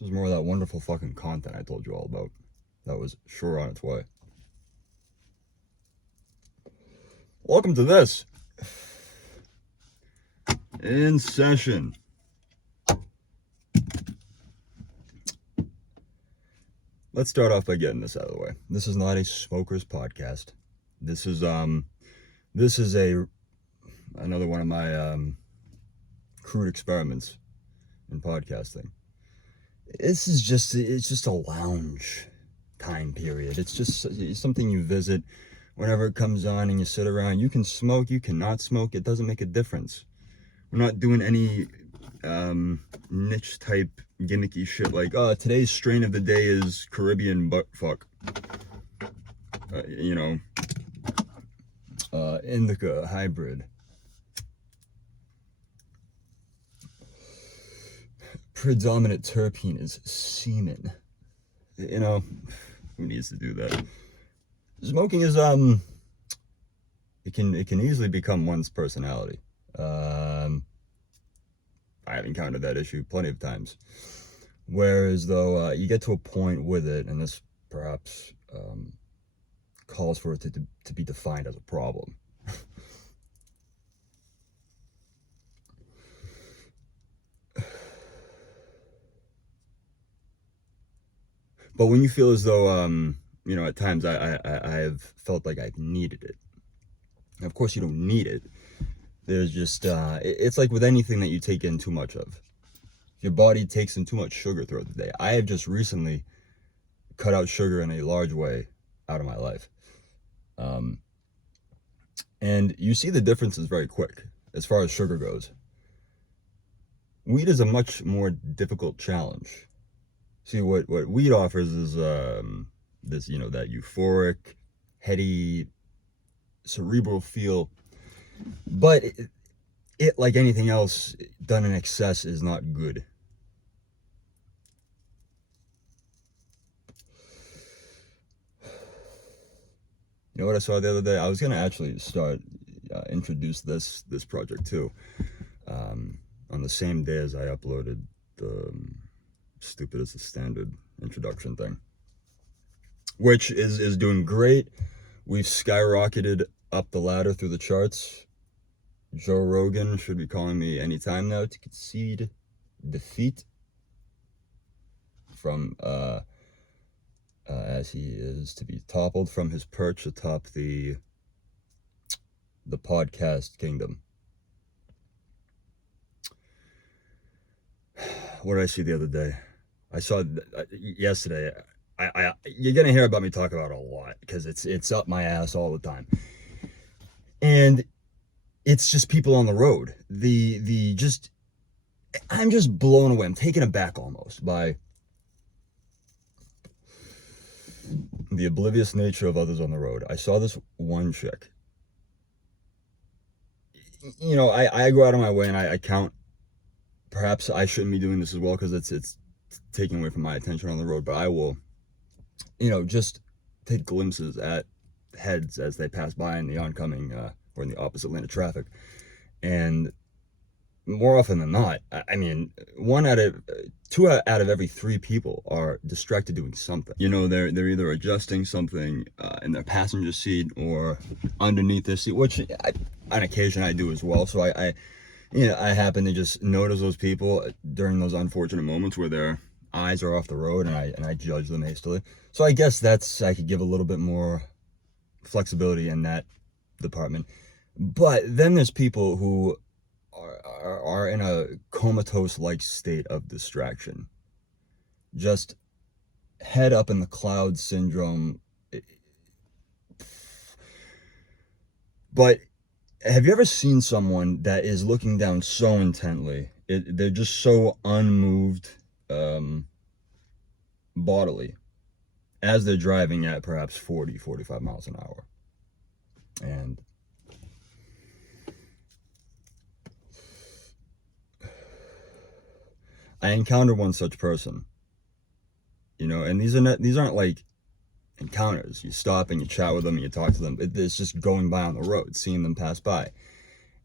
This is more of that wonderful fucking content I told you all about. That was sure on its way. Welcome to this. In session. Let's start off by getting this out of the way. This is not a smoker's podcast. This is another one of my crude experiments in podcasting. It's just a lounge time period. It's just something you visit whenever it comes on and you sit around. You can smoke, you cannot smoke. It doesn't make a difference. We're not doing any niche type gimmicky shit like, today's strain of the day is Caribbean butt fuck. Indica hybrid. Predominant terpene is semen. Who needs to do that? Smoking is it can easily become one's personality. I have encountered that issue plenty of times. Whereas though you get to a point with it, and this perhaps calls for it to be defined as a problem. But when you feel as though, at times I have felt like I've needed it. And of course, you don't need it. There's just, it's like with anything that you take in too much of. Your body takes in too much sugar throughout the day. I have just recently cut out sugar in a large way out of my life. And you see the differences very quick as far as sugar goes. Weed is a much more difficult challenge. See, what weed offers is this, that euphoric, heady, cerebral feel. But it, like anything else, done in excess is not good. You know what I saw the other day? I was going to actually introduce this project too. On the same day as I uploaded the Stupid as a Standard introduction thing, which is doing great. We've skyrocketed up the ladder through the charts. Joe Rogan should be calling me anytime now to concede defeat from as he is to be toppled from his perch atop the podcast kingdom. What did I see the other day? I saw yesterday. You're gonna hear about me talk about it a lot because it's up my ass all the time, and it's just people on the road. I'm just blown away. I'm taken aback almost by the oblivious nature of others on the road. I saw this one chick. I go out of my way and I count. Perhaps I shouldn't be doing this as well because it's taking away from my attention on the road, but I will, just take glimpses at heads as they pass by in the oncoming or in the opposite lane of traffic. And more often than not, two out of every three people are distracted doing something. They're either adjusting something in their passenger seat or underneath their seat, which on occasion I do as well. So I happen to just notice those people during those unfortunate moments where their eyes are off the road, and I judge them hastily. So I guess I could give a little bit more flexibility in that department. But then there's people who are in a comatose-like state of distraction. Just head up in the cloud syndrome. But have you ever seen someone that is looking down so intently? They're just so unmoved bodily as they're driving at perhaps 40, 45 miles an hour. And I encountered one such person, and these aren't like encounters. You stop and you chat with them and you talk to them. It's just going by on the road, seeing them pass by.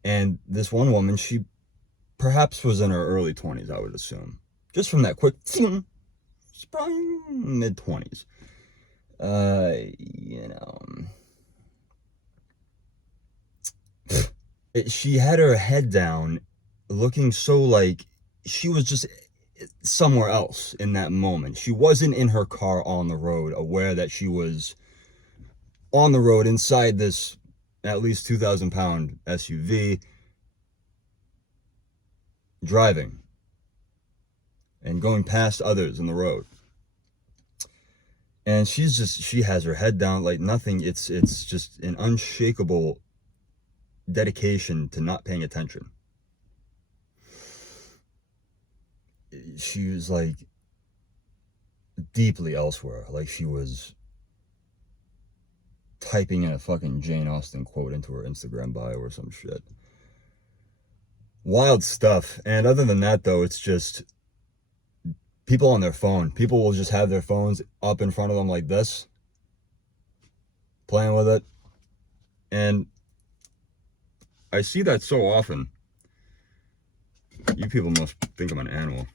And this one woman, she perhaps was in her early 20s, I would assume. Just from that quick, probably mid-20s. You know, she had her head down, looking so like she was just somewhere else in that moment. She wasn't in her car on the road, aware that she was on the road inside this at least 2,000-pound SUV, driving and going past others in the road. And she has her head down like nothing. It's just an unshakable dedication to not paying attention. She was like deeply elsewhere. Like she was typing in a fucking Jane Austen quote into her Instagram bio or some shit. Wild stuff. And other than that, though, it's just people on their phone. People will just have their phones up in front of them like this, playing with it. And I see that so often. You people must think I'm an animal.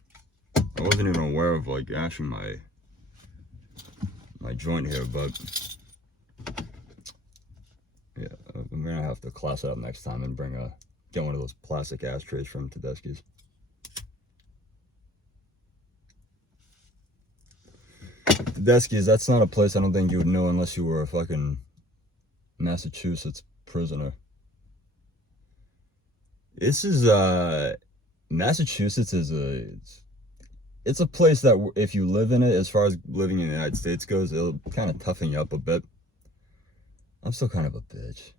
I wasn't even aware of like gashing my joint here, but yeah, I'm gonna have to class it up next time and get one of those plastic ashtrays from Tedeschi's. Tedeschi's, that's not a place I don't think you would know unless you were a fucking Massachusetts prisoner. This is Massachusetts is it's a place that if you live in it, as far as living in the United States goes, it'll kind of toughen you up a bit. I'm still kind of a bitch,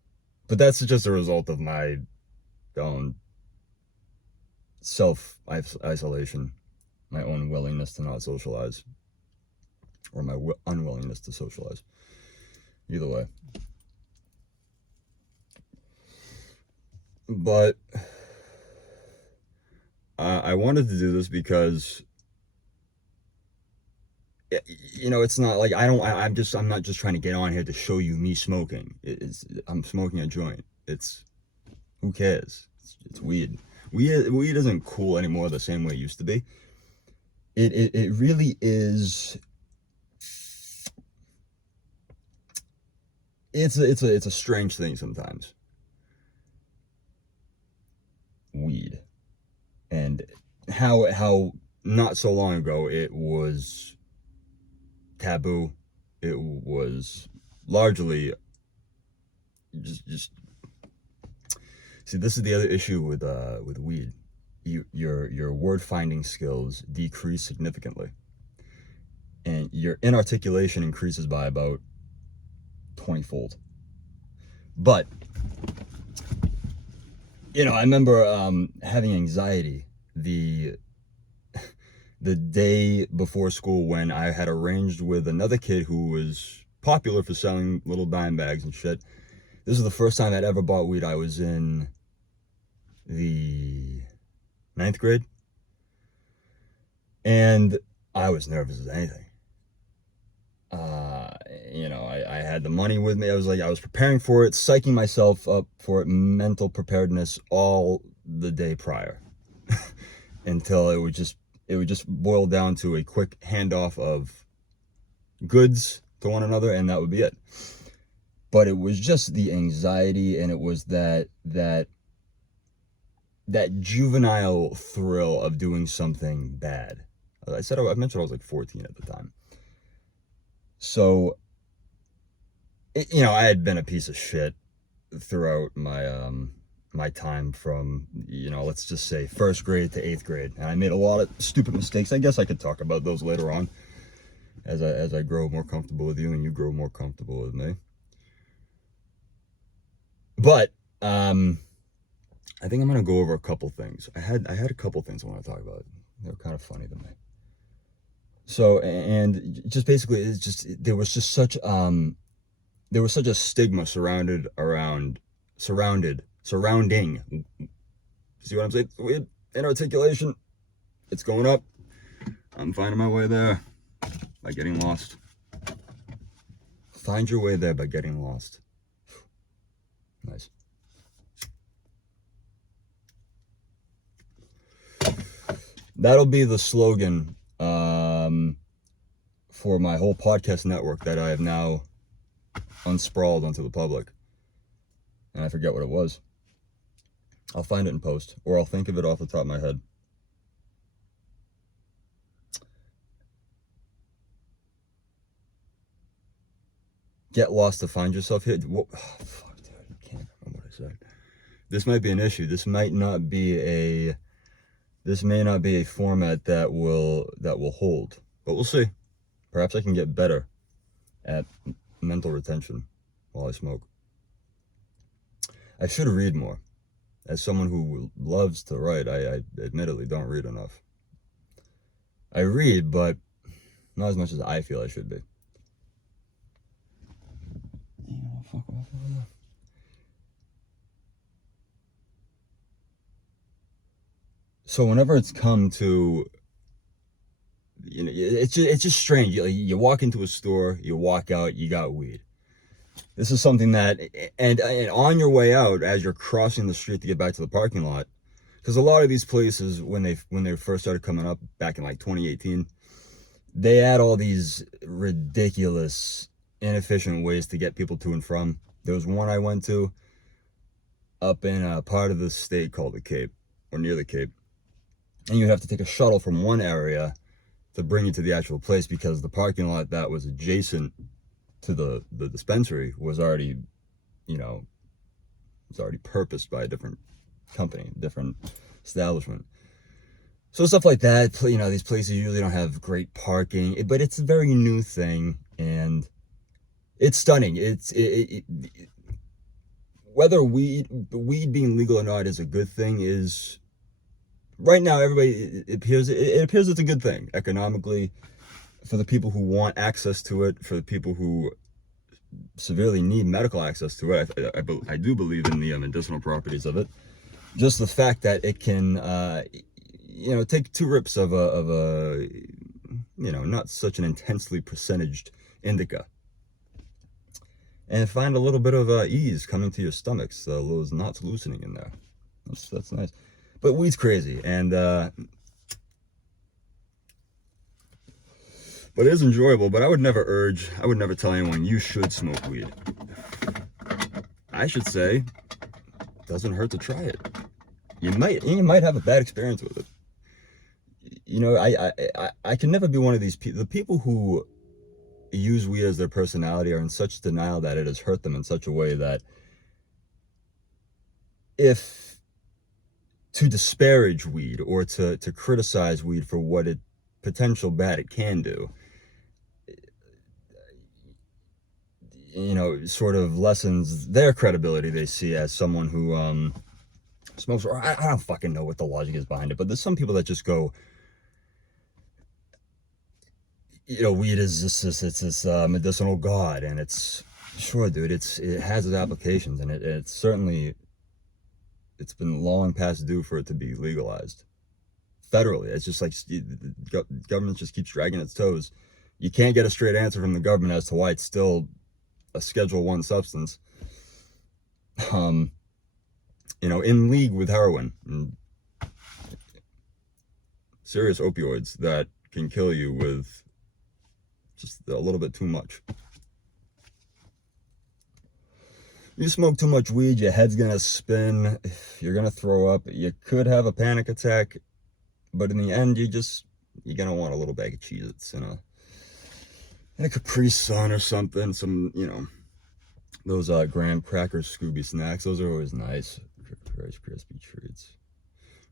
but that's just a result of my own self-isolation, my own willingness to not socialize, or my unwillingness to socialize. Either way. But I wanted to do this because, you know, it's not like I'm not just trying to get on here to show you me smoking. I'm smoking a joint. Who cares? It's weed. Weed isn't cool anymore the same way it used to be. It really is. It's a strange thing sometimes. Weed, and how not so long ago it was taboo. It was largely just see, this is the other issue with weed. Your word finding skills decrease significantly, and your inarticulation increases by about 20-fold. But you know, I remember having anxiety the day before school when I had arranged with another kid who was popular for selling little dime bags and shit. This is the first time I'd ever bought weed. I was in the 9th grade, and I was nervous as anything. You know, I had the money with me. I was preparing for it, psyching myself up for it, mental preparedness all the day prior, until it would just boil down to a quick handoff of goods to one another, and that would be it. But it was just the anxiety, and it was that juvenile thrill of doing something bad. I mentioned I was like 14 at the time. So, you know, I had been a piece of shit throughout my my time from, you know, let's just say 1st grade to 8th grade, and I made a lot of stupid mistakes. I guess I could talk about those later on as I grow more comfortable with you and you grow more comfortable with me. But I think I'm gonna go over a couple things. I had a couple things I want to talk about. They're kind of funny to me. So, and just basically, it's just there was such a stigma surrounding. See what I'm saying? Weird inarticulation. It's going up. I'm finding my way there by getting lost. Find your way there by getting lost. Nice. That'll be the slogan for my whole podcast network that I have now unsprawled onto the public. And I forget what it was. I'll find it in post, or I'll think of it off the top of my head. Get lost to find yourself here. Whoa, oh, fuck, dude, I can't remember what I said. This might be an issue. This may not be a format that will hold, but we'll see. Perhaps I can get better at mental retention while I smoke. I should read more. As someone who loves to write, I admittedly don't read enough. I read, but not as much as I feel I should be. Fuck off over there. So whenever it's come to, it's just strange. You walk into a store, you walk out, you got weed. This is something that, and on your way out, as you're crossing the street to get back to the parking lot, because a lot of these places, when they first started coming up back in like 2018, they had all these ridiculous, inefficient ways to get people to and from. There was one I went to up in a part of the state called the Cape, or near the Cape, and you'd have to take a shuttle from one area to bring you to the actual place, because the parking lot that was adjacent to the dispensary was already, was already purposed by a different company, different establishment. So stuff like that, these places usually don't have great parking, but it's a very new thing, and it's stunning. Whether weed being legal or not is a good thing is, right now, everybody, it appears it's a good thing economically, for the people who want access to it, for the people who severely need medical access to it. I do believe in the medicinal properties of it. Just the fact that it can, take 2 rips of a not such an intensely percentaged indica, and find a little bit of ease coming to your stomachs, those knots loosening in there. That's nice. But weed's crazy, and but it is enjoyable. But I would never tell anyone you should smoke weed. I should say, it doesn't hurt to try it. You might have a bad experience with it. I can never be one of these people. The people who use weed as their personality are in such denial that it has hurt them in such a way that, if to disparage weed or to criticize weed for what potential bad it can do, sort of lessens their credibility they see as someone who smokes. Or I don't fucking know what the logic is behind it, but there's some people that just go, weed is it's this medicinal god, and it's, sure, dude, it has its applications, and it's certainly, it's been long past due for it to be legalized federally. It's just like the government just keeps dragging its toes. You can't get a straight answer from the government as to why it's still a Schedule I substance, in league with heroin and serious opioids that can kill you with just a little bit too much. You smoke too much weed, your head's gonna spin, you're gonna throw up, you could have a panic attack, but in the end, you're gonna want a little bag of Cheez-Its and a Capri Sun or something, those graham crackers, Scooby snacks, those are always nice. Rice Krispie treats,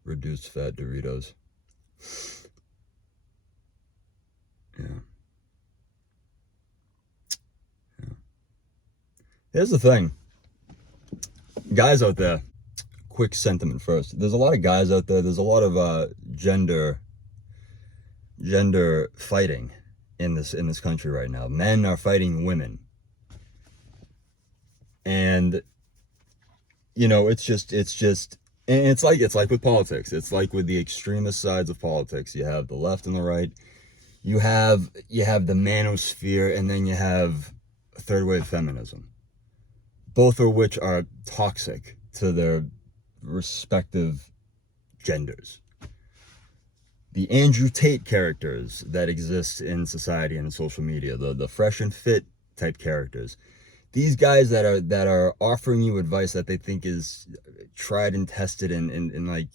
reduced fat Doritos. Yeah. Here's the thing, guys out there, quick sentiment first. There's a lot of guys out there. There's a lot of gender fighting in this country right now. Men are fighting women, and it's just, and it's like with politics. It's like with the extremist sides of politics. You have the left and the right. You have the manosphere, and then you have third wave feminism. Both of which are toxic to their respective genders. the Andrew Tate characters that exist in society and in social media, the fresh and fit type characters. These guys that are offering you advice that they think is tried and tested, and like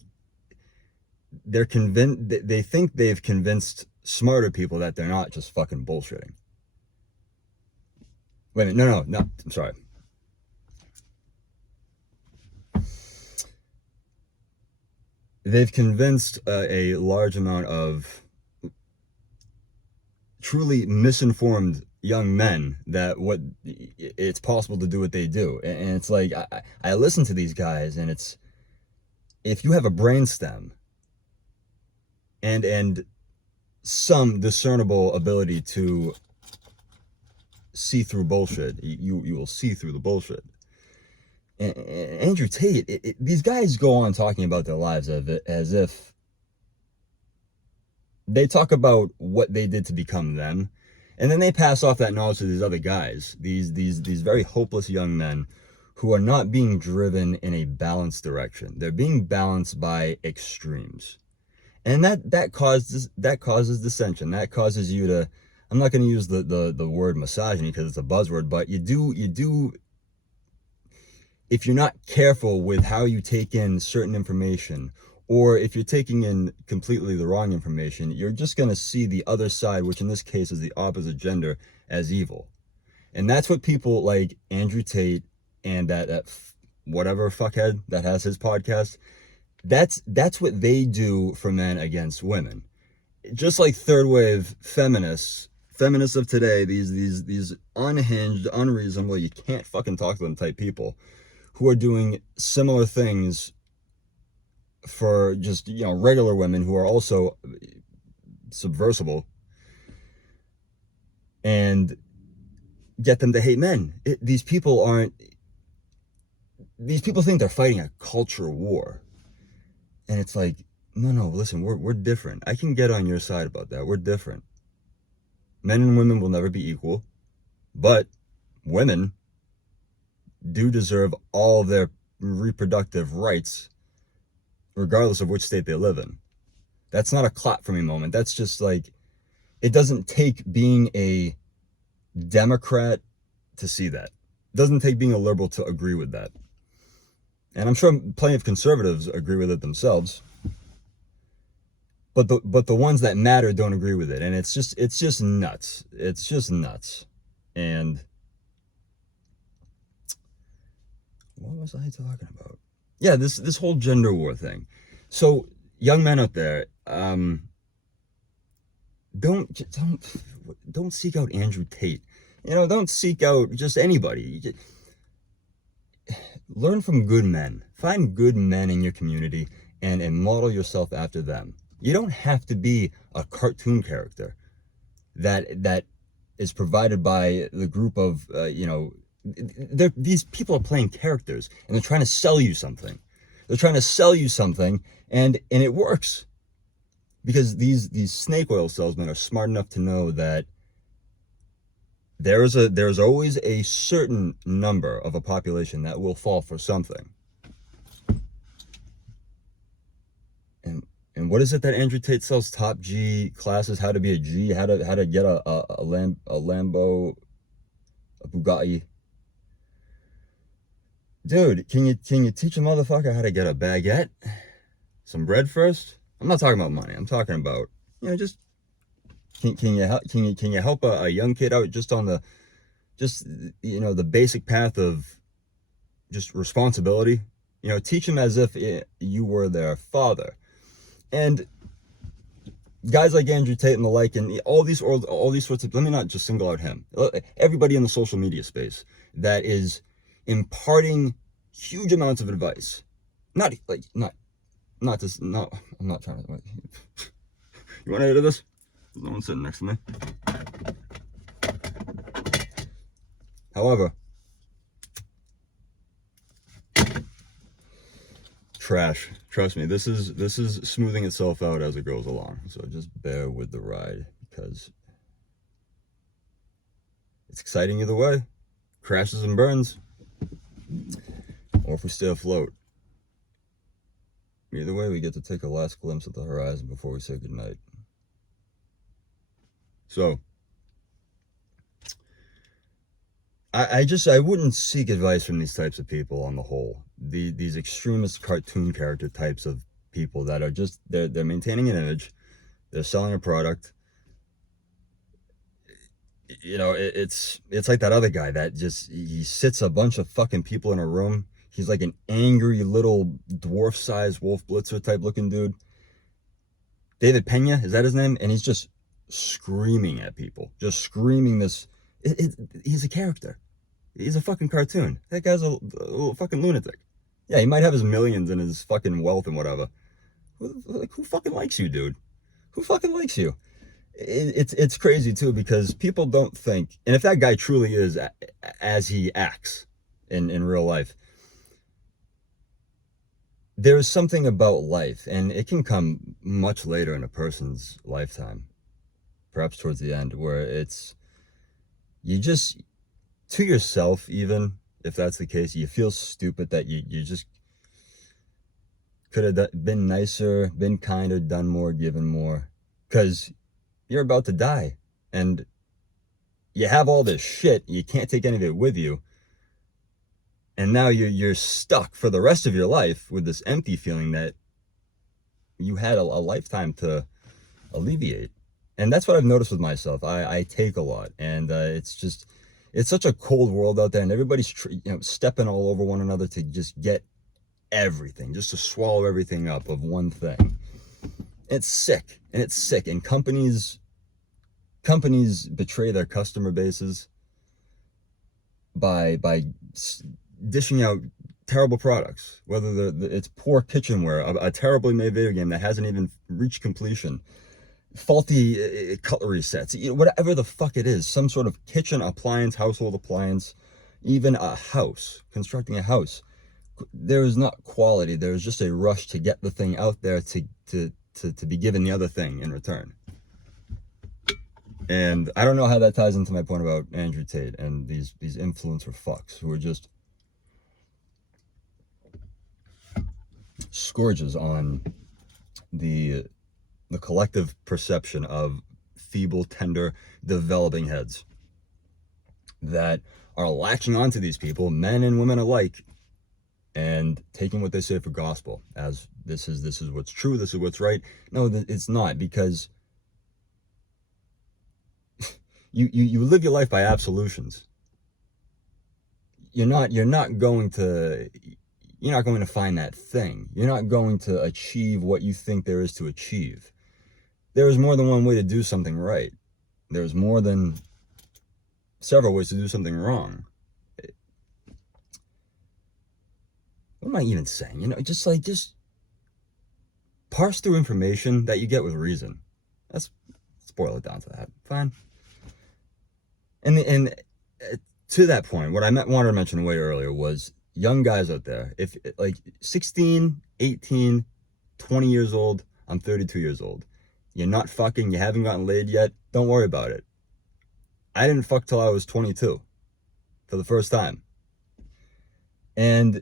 they're convinced, they think they've convinced smarter people that they're not just fucking bullshitting. Wait a minute, no, I'm sorry. They've convinced a large amount of truly misinformed young men that what it's possible to do what they do. And it's like, I listen to these guys, and it's, if you have a brainstem and some discernible ability to see through bullshit, you will see through the bullshit. And Andrew Tate, these guys go on talking about their lives as if they talk about what they did to become them, and then they pass off that knowledge to these other guys, these very hopeless young men who are not being driven in a balanced direction. They're being balanced by extremes, and that causes dissension. That causes you to, I'm not going to use the word misogyny because it's a buzzword, but you do, if you're not careful with how you take in certain information, or if you're taking in completely the wrong information, you're just going to see the other side, which in this case is the opposite gender, as evil. And that's what people like Andrew Tate and that whatever fuckhead that has his podcast, that's what they do for men against women. Just like third wave feminists of today, these unhinged, unreasonable, you can't fucking talk to them type people, who are doing similar things for just, regular women who are also subversible, and get them to hate men. These people think they're fighting a culture war. And it's like, no, listen, we're different. I can get on your side about that. We're different. Men and women will never be equal, but women do deserve all of their reproductive rights, regardless of which state they live in. That's not a clap for me moment. That's just like, it doesn't take being a Democrat to see that. It doesn't take being a liberal to agree with that. And I'm sure plenty of conservatives agree with it themselves. But the ones that matter don't agree with it. And it's just nuts. It's just nuts. And what was I talking about? Yeah, this whole gender war thing. So young men out there, don't seek out Andrew Tate. Don't seek out just anybody. Learn from good men. Find good men in your community and model yourself after them. You don't have to be a cartoon character that is provided by the group of, these people are playing characters, and they're trying to sell you something. They're trying to sell you something, and it works. Because these snake oil salesmen are smart enough to know that there's always a certain number of a population that will fall for something. And what is it that Andrew Tate sells? Top G classes, how to be a G, how to get a Lambo, a Bugatti. Dude, can you teach a motherfucker how to get a baguette, some bread first? I'm not talking about money. I'm talking about, just can you help a young kid out just on the basic path of just responsibility? Teach them as if you were their father. And guys like Andrew Tate and the like, and all these sorts of, let me not just single out him. Everybody in the social media space that is imparting huge amounts of advice. I'm not trying to. You want to edit this? No one's sitting next to me. However, trash. Trust me, this is smoothing itself out as it goes along. So just bear with the ride, because it's exciting either way. Crashes and burns. Or if we stay afloat. Either way, we get to take a last glimpse at the horizon before we say goodnight. So, I wouldn't seek advice from these types of people on the whole. These extremist cartoon character types of people that are just, they're maintaining an image, they're selling a product. It's like that other guy that just, he sits a bunch of fucking people in a room. He's like an angry little dwarf-sized Wolf Blitzer type looking dude. David Pena, is that his name? And he's just screaming at people, just screaming this. He's a character. He's a fucking cartoon. That guy's a fucking lunatic. Yeah, he might have his millions and his fucking wealth and whatever. Who fucking likes you, dude? Who fucking likes you? It's crazy too, because people don't think, and if that guy truly is as he acts in real life, there's something about life, and it can come much later in a person's lifetime, perhaps towards the end, where it's, you just, to yourself, even if that's the case, you feel stupid that you just could have been nicer, been kinder, done more, given more, because you're about to die, and you have all this shit, you can't take any of it with you, and now you're stuck for the rest of your life with this empty feeling that you had a lifetime to alleviate. And that's what I've noticed with myself. I take a lot, and it's such a cold world out there, and everybody's stepping all over one another to just get everything, just to swallow everything up of one thing. It's sick, and companies betray their customer bases by dishing out terrible products, whether it's poor kitchenware, a terribly made video game that hasn't even reached completion, faulty cutlery sets, whatever the fuck it is, some sort of kitchen appliance, household appliance, even a house, constructing a house. There is not quality. There's just a rush to get the thing out there to be given the other thing in return. And I don't know how that ties into my point about Andrew Tate and these influencer fucks who are just scourges on the collective perception of feeble, tender, developing heads that are latching onto these people, men and women alike, and taking what they say for gospel as this is what's true, this is what's right. No, it's not, because you live your life by absolutions. You're not going to find that thing. You're not going to achieve what you think there is to achieve. There is more than one way to do something right. There's more than several ways to do something wrong. What am I even saying? Just parse through information that you get with reason. Let's boil it down to that. Fine. And to that point, what I wanted to mention way earlier was young guys out there. If like 16, 18, 20 years old, I'm 32 years old. You're not fucking, you haven't gotten laid yet, don't worry about it. I didn't fuck till I was 22 for the first time. And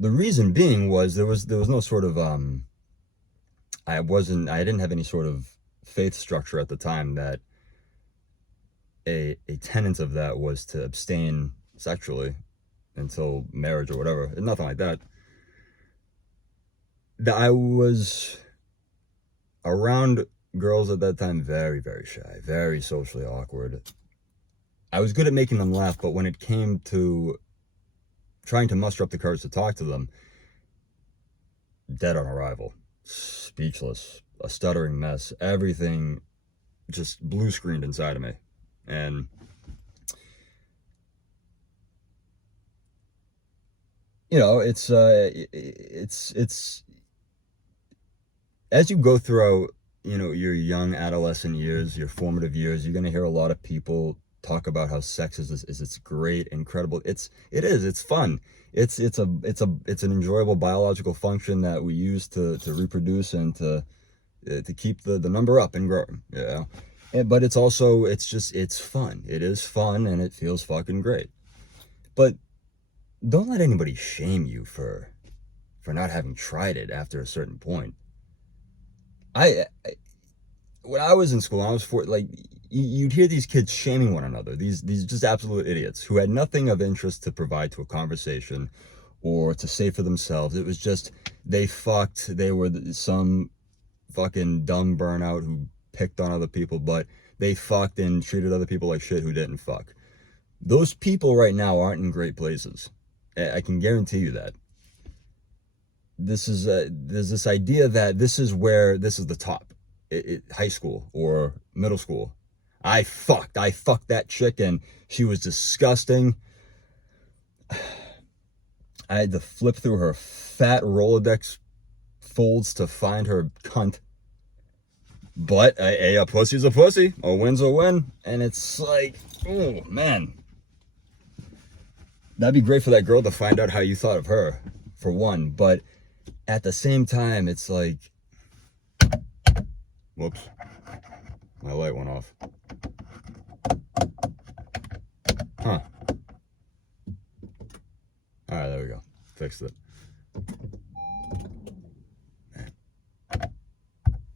the reason being was there was no sort of I didn't have any sort of faith structure at the time that a tenet of that was to abstain sexually until marriage or whatever. Nothing like that. That I was around girls at that time very, very shy, very socially awkward. I was good at making them laugh, but when it came to trying to muster up the courage to talk to them, dead on arrival, speechless, a stuttering mess, everything just blue screened inside of me. And it's as you go throughout, your young adolescent years, your formative years, you're going to hear a lot of people talk about how sex is it's great, incredible. It's fun. It's an enjoyable biological function that we use to reproduce and to keep the number up and growing. But it's also, it's fun. It is fun, and it feels fucking great. But don't let anybody shame you for for not having tried it after a certain point. I when I was in school, I was like, you'd hear these kids shaming one another, these just absolute idiots who had nothing of interest to provide to a conversation or to say for themselves. It was just, they fucked, they were some fucking dumb burnout who picked on other people, but they fucked and treated other people like shit who didn't fuck. Those people right now aren't in great places. I can guarantee you that. There's this idea that this is the top. High school or middle school. I fucked that chick and she was disgusting. I had to flip through her fat Rolodex folds to find her cunt. But a pussy's a pussy. A win's a win. And it's like, oh man. That'd be great for that girl to find out how you thought of her, for one. But at the same time, it's like, whoops, my light went off. Huh. All right, there we go. Fixed it.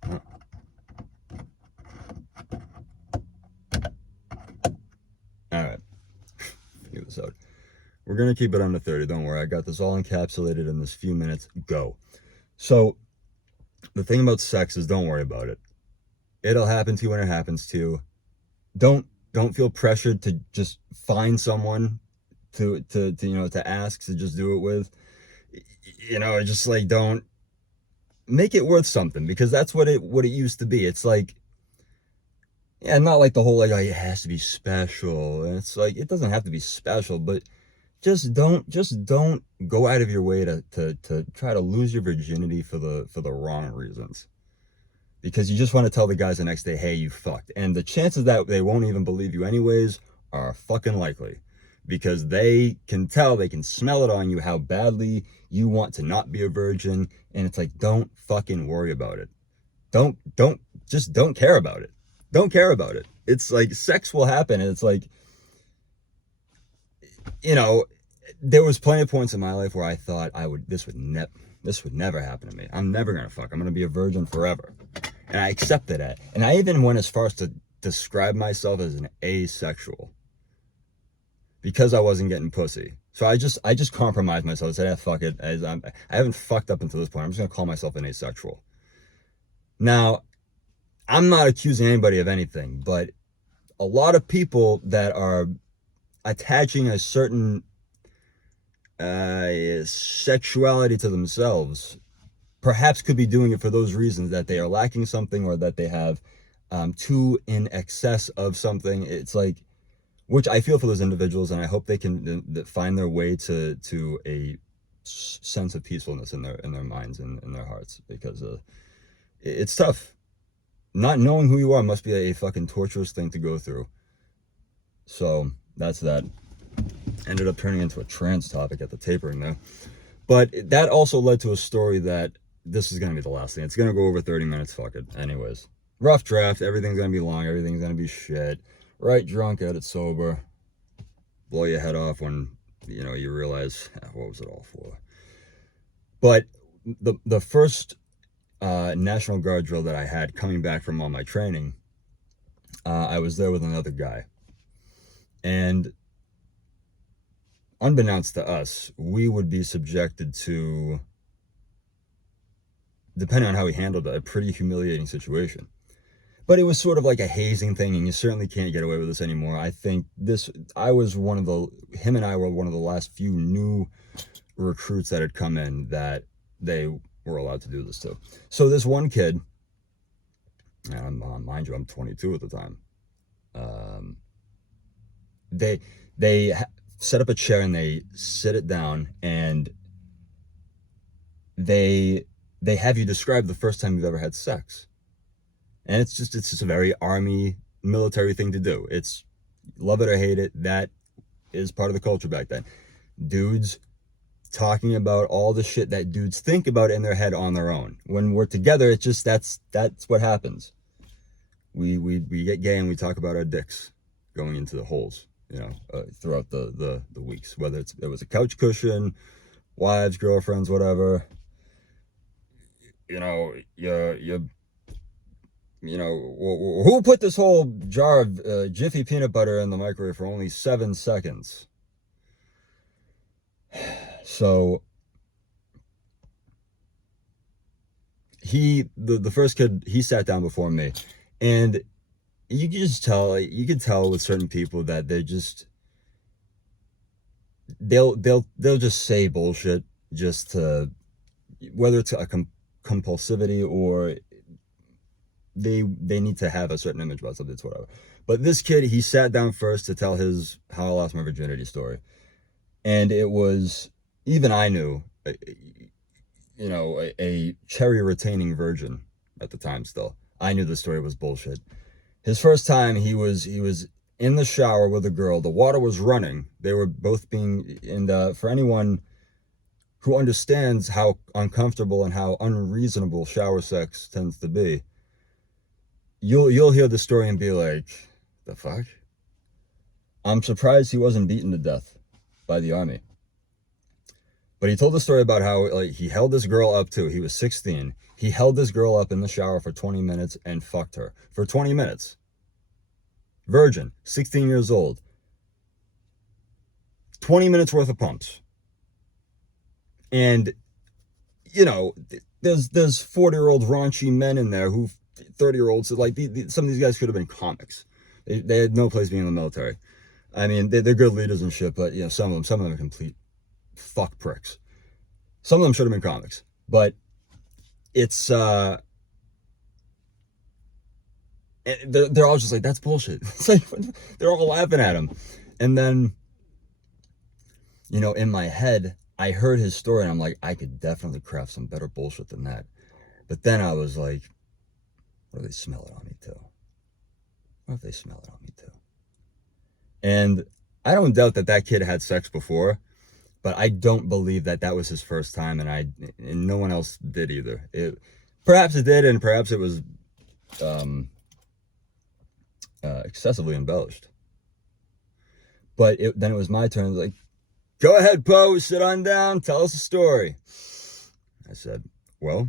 Huh. All right. Figure this out. We're going to keep it under 30. Don't worry. I got this all encapsulated in this few minutes. Go. So, the thing about sex is, don't worry about it. It'll happen to you when it happens to you. Don't feel pressured to just find someone to ask to just do it with. Just like, don't make it worth something, because that's what it used to be. It's like, yeah, not like the whole like, oh, it has to be special. And it's like, it doesn't have to be special, but just don't go out of your way to try to lose your virginity for the wrong reasons. Because you just want to tell the guys the next day, hey, you fucked. And the chances that they won't even believe you anyways are fucking likely. Because they can tell, they can smell it on you how badly you want to not be a virgin. And it's like, don't fucking worry about it. Don't care about it. Don't care about it. It's like, sex will happen. And it's like, there was plenty of points in my life where I thought this would never happen to me. I'm never gonna fuck. I'm gonna be a virgin forever. And I accepted that. And I even went as far as to describe myself as an asexual, because I wasn't getting pussy. So I just compromised myself. I said, fuck it. I haven't fucked up until this point. I'm just gonna call myself an asexual. Now, I'm not accusing anybody of anything, but a lot of people that are attaching a certain sexuality to themselves perhaps could be doing it for those reasons, that they are lacking something, or that they have too in excess of something. It's like, which I feel for those individuals, and I hope they can find their way to a sense of peacefulness in their minds and in their hearts, because it's tough. Not knowing who you are must be a fucking torturous thing to go through. So that's that. Ended up turning into a trans topic at the tapering though. But that also led to a story that this is going to be the last thing. It's going to go over 30 minutes. Fuck it. Anyways, rough draft. Everything's going to be long. Everything's going to be shit. Right drunk, at it sober. Blow your head off when, you realize, what was it all for? But the first National Guard drill that I had coming back from all my training, I was there with another guy. And unbeknownst to us, we would be subjected to, depending on how we handled it, a pretty humiliating situation. But it was sort of like a hazing thing, and you certainly can't get away with this anymore. I think him and I were one of the last few new recruits that had come in that they were allowed to do this to. So this one kid, and mind you, I'm 22 at the time, they set up a chair and they sit it down, and they have you describe the first time you've ever had sex. And it's just a very army military thing to do. It's love it or hate it. That is part of the culture back then. Dudes talking about all the shit that dudes think about in their head on their own. When we're together, it's just, that's what happens. We get gay and we talk about our dicks going into the holes, throughout the weeks, whether it was a couch cushion, wives, girlfriends, whatever. who put this whole jar of Jiffy peanut butter in the microwave for only 7 seconds? So the first kid, he sat down before me, and you could just tell, like, you could tell with certain people that they're just, they'll just say bullshit just to, whether it's a compulsivity or they need to have a certain image about something, it's whatever. But this kid, he sat down first to tell his how I lost my virginity story, and it was, even I knew, a cherry retaining virgin at the time. Still, I knew the story was bullshit. His first time, he was in the shower with a girl. The water was running. They were both being, and for anyone who understands how uncomfortable and how unreasonable shower sex tends to be, you'll hear the story and be like, the fuck? I'm surprised he wasn't beaten to death by the army. But he told the story about how, like, he held this girl up too. He was 16. He held this girl up in the shower for 20 minutes and fucked her for 20 minutes. Virgin, 16 years old. 20 minutes worth of pumps. And, there's 40-year-old raunchy men in there who, 30-year-olds, like, some of these guys could have been comics. They had no place being in the military. I mean, they're good leaders and shit, but, some of them are complete fuck pricks. Some of them should have been comics. But it's, they're all just like, that's bullshit. It's like, they're all laughing at him. And then, in my head, I heard his story and I'm like, I could definitely craft some better bullshit than that. But then I was like, what if they smell it on me too? What if they smell it on me too? And I don't doubt that kid had sex before, but I don't believe that was his first time, and no one else did either. Perhaps it did, and perhaps it was excessively embellished. But then it was my turn. Like, go ahead, Poe, sit on down, tell us a story. I said, well,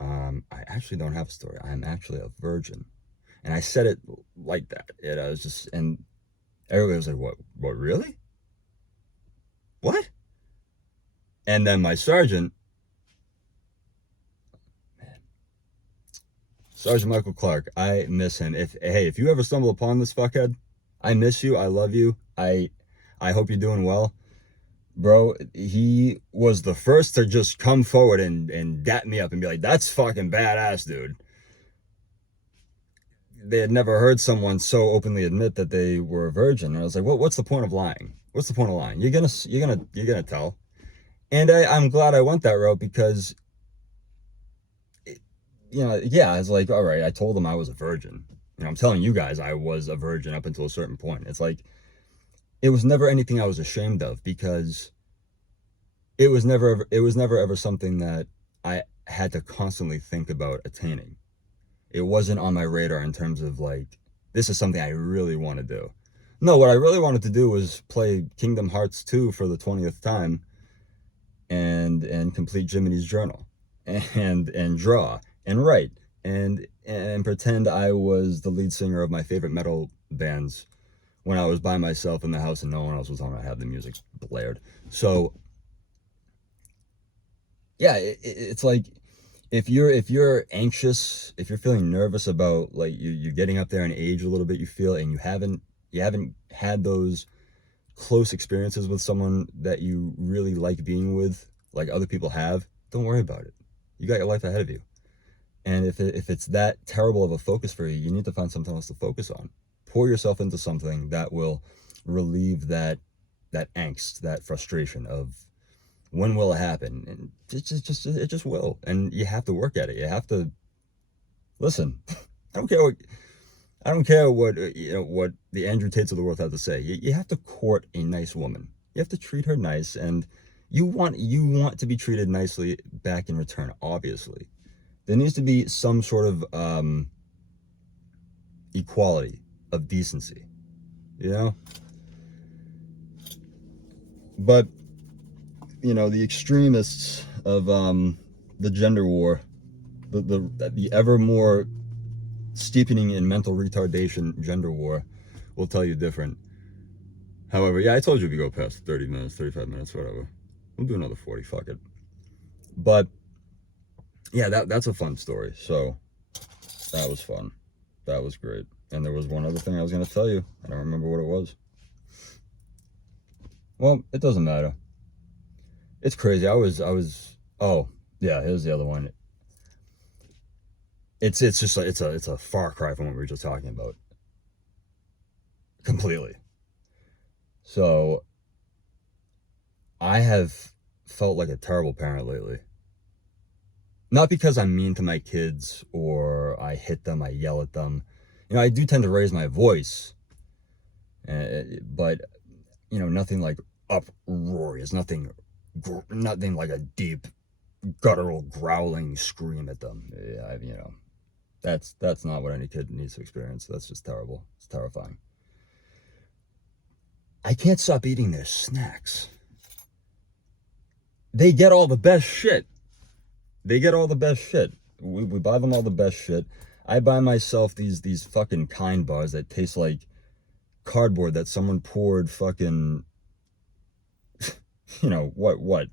I actually don't have a story. I'm actually a virgin. And I said it like that. I was just, and everybody was like, what, really? What? And then my sergeant, Sergeant Michael Clark, I miss him. If you ever stumble upon this fuckhead, I miss you. I love you. I hope you're doing well. Bro, he was the first to just come forward and dap me up and be like, that's fucking badass, dude. They had never heard someone so openly admit that they were a virgin. And I was like, what's the point of lying? What's the point of lying? You're gonna tell. And I'm glad I went that route because, I was like, all right, I told them I was a virgin. I'm telling you guys I was a virgin up until a certain point. It's like, it was never anything I was ashamed of because it was never ever something that I had to constantly think about attaining. It wasn't on my radar in terms of like, this is something I really want to do. No, what I really wanted to do was play Kingdom Hearts 2 for the 20th time and complete Jiminy's Journal and draw and write and pretend I was the lead singer of my favorite metal bands when I was by myself in the house and no one else was home. I had the music blared. So yeah, it's like, if you're anxious, if you're feeling nervous about, like, you're getting up there in age a little bit, you feel, and you haven't had those close experiences with someone that you really like being with, like other people have, don't worry about it. You got your life ahead of you. And if it's that terrible of a focus for you, you need to find something else to focus on. Pour yourself into something that will relieve that angst, that frustration of, when will it happen? And it just will. And you have to work at it. You have to listen. I don't care what what the Andrew Tates of the world have to say. You have to court a nice woman. You have to treat her nice, and you want to be treated nicely back in return. Obviously, there needs to be some sort of equality, of decency, But the extremists of the gender war, the ever more steepening in mental retardation gender war will tell you different. However, yeah, I told you if you go past 30 minutes, 35 minutes, whatever. We'll do another 40, fuck it. But yeah, that's a fun story. So that was fun. That was great. And there was one other thing I was going to tell you. I don't remember what it was. Well, it doesn't matter. It's crazy. Oh, yeah, here's the other one. It's just like, it's a far cry from what we were just talking about. Completely. So I have felt like a terrible parent lately. Not because I'm mean to my kids or I hit them, I yell at them. You know, I do tend to raise my voice, but you know, nothing like uproarious, nothing like a deep guttural growling scream at them. You know, that's not what any kid needs to experience. That's just terrible. It's terrifying. I can't stop eating their snacks. They get all the best shit. They get all the best shit. We buy them all the best shit. I buy myself these fucking Kind bars that taste like cardboard that someone poured fucking, you know, what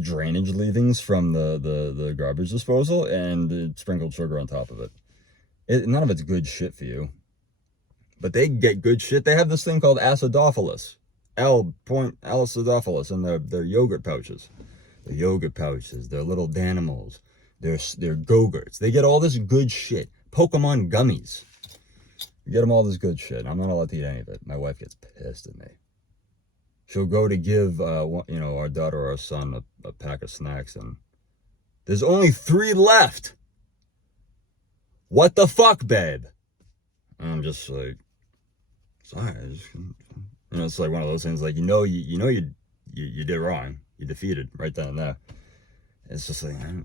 drainage leavings from the garbage disposal and sprinkled sugar on top of it. None of it's good shit for you. But they get good shit. They have this thing called acidophilus. Acidophilus in their yogurt pouches. Their yogurt pouches, their little Danimals, their Go-Gurts. They get all this good shit. Pokemon gummies. You get them all this good shit. I'm not allowed to eat any of it. My wife gets pissed at me. She'll go to give, you know, our daughter or our son a pack of snacks, and there's only 3 left. What the fuck, babe? And I'm just like, sorry. You know, it's like one of those things. Like, you did wrong. You defeated right then and there. It's just like, I'm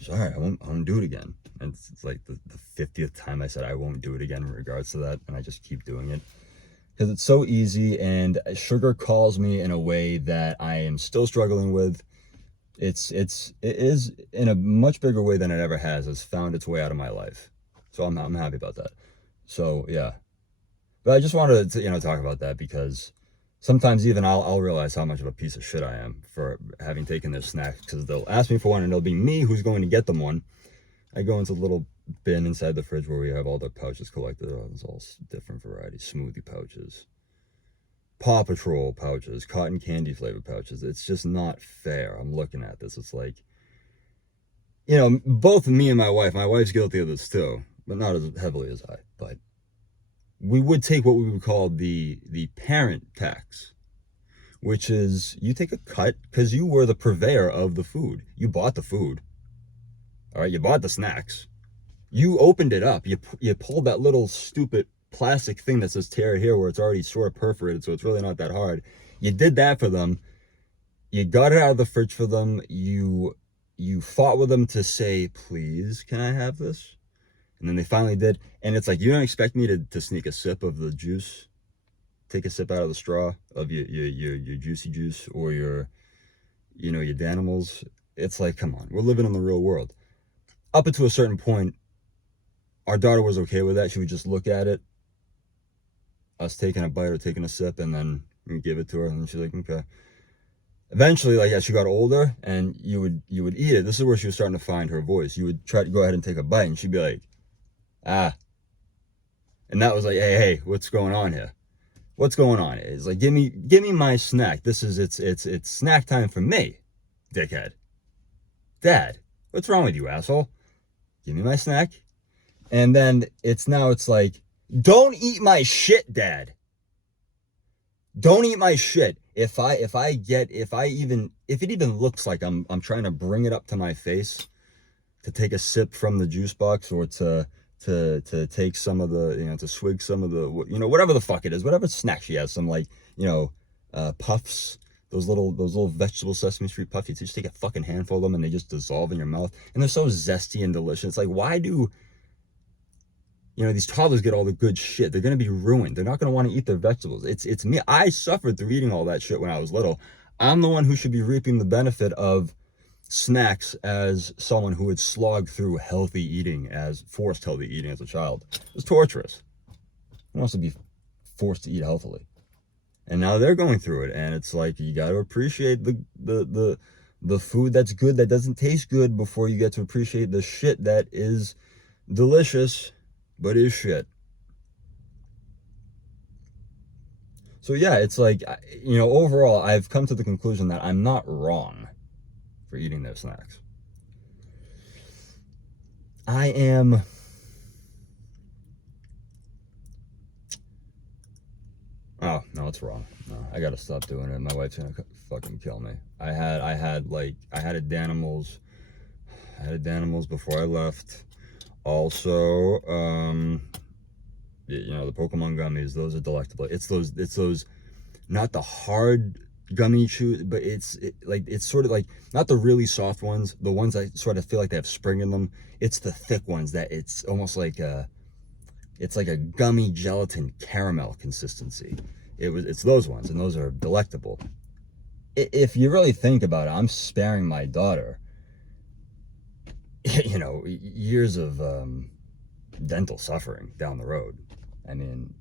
sorry, I won't do it again. And it's like the 50th time I said I won't do it again in regards to that, and I just keep doing it. Because it's so easy, and sugar calls me in a way that I am still struggling with. It is in a much bigger way than it ever has found its way out of my life. So I'm happy about that. So yeah. But I just wanted to, you know, talk about that because sometimes even I'll realize how much of a piece of shit I am for having taken their snacks, because they'll ask me for one and it'll be me who's going to get them one. I go into the little bin inside the fridge where we have all the pouches collected. Oh, there's all different varieties. Smoothie pouches, Paw Patrol pouches, cotton candy flavor pouches. It's just not fair. I'm looking at this. It's like, you know, both me and my wife's guilty of this too, but not as heavily as I. But we would take what we would call the parent tax, which is you take a cut because you were the purveyor of the food. You bought the food. All right, you bought the snacks. You opened it up. You pulled that little stupid plastic thing that says tear here where it's already sort of perforated, so it's really not that hard. You did that for them. You got it out of the fridge for them. You fought with them to say, please, can I have this? And then they finally did. And it's like, you don't expect me to sneak a sip of the juice, take a sip out of the straw of your juicy juice or your Danimals. It's like, come on, we're living in the real world. Up until a certain point, our daughter was okay with that. She would just look at it, us taking a bite or taking a sip, and then we give it to her, and she's like, okay. Eventually, like, as she got older, and you would eat it. This is where she was starting to find her voice. You would try to go ahead and take a bite, and she'd be like, ah. And that was like, hey, what's going on here? What's going on? It's like, give me my snack. This is it's snack time for me, dickhead. Dad, what's wrong with you, asshole? Give me my snack. And then it's like, don't eat my shit, Dad. Don't eat my shit. If it even looks like I'm trying to bring it up to my face to take a sip from the juice box or to take some of the, you know, to swig some of the, you know, whatever the fuck it is, whatever snack she has, some like, you know, puffs, those little vegetable Sesame Street puffs. You just take a fucking handful of them and they just dissolve in your mouth, and they're so zesty and delicious. It's like, why do, you know, these toddlers get all the good shit? They're gonna be ruined. They're not gonna want to eat their vegetables. It's me. I suffered through eating all that shit when I was little. I'm the one who should be reaping the benefit of snacks as someone who had slogged through healthy eating, as forced healthy eating as a child. It was torturous. Who wants to be forced to eat healthily? And now they're going through it, and it's like you got to appreciate the food that's good that doesn't taste good before you get to appreciate the shit that is delicious but is shit. So yeah, it's like, overall I've come to the conclusion that I'm not wrong for eating their snacks. I am Oh, no, it's wrong. No, I gotta stop doing it. My wife's gonna fucking kill me. I had Danimals. I had Danimals before I left. Also, the Pokemon gummies, those are delectable. It's those, not the hard gummy chew, but it's sort of like, not the really soft ones, the ones I sort of feel like they have spring in them. It's the thick ones that it's almost like it's like a gummy gelatin caramel consistency. It's those ones, and those are delectable. If you really think about it, I'm sparing my daughter, years of dental suffering down the road. I mean,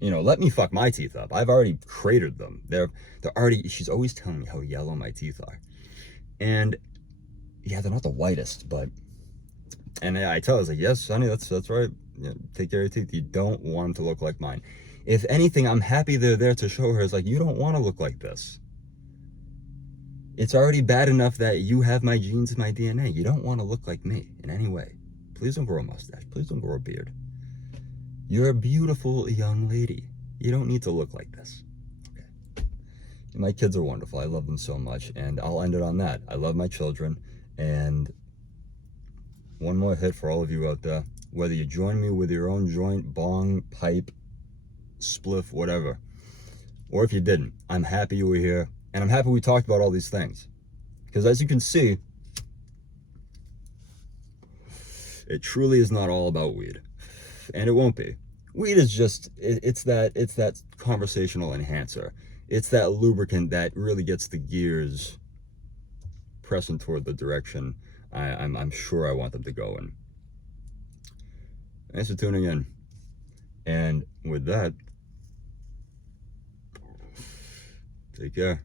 let me fuck my teeth up. I've already cratered them. They're already. She's always telling me how yellow my teeth are, and yeah, they're not the whitest, but. And I tell her, I was like, yes, honey, that's right. Take care of your teeth. You don't want them to look like mine. If anything, I'm happy they're there to show her, it's like, you don't want to look like this. It's already bad enough that you have my genes and my DNA. You don't want to look like me in any way. Please don't grow a mustache. Please don't grow a beard. You're a beautiful young lady. You don't need to look like this. Okay. My kids are wonderful. I love them so much. And I'll end it on that. I love my children. And one more hit for all of you out there. Whether you join me with your own joint, bong, pipe, spliff, whatever, or if you didn't, I'm happy you were here, and I'm happy we talked about all these things. Because as you can see, it truly is not all about weed, and it won't be. Weed is just, it's that conversational enhancer. It's that lubricant that really gets the gears pressing toward the direction I'm sure I want them to go in. Thanks for tuning in. And with that, take care.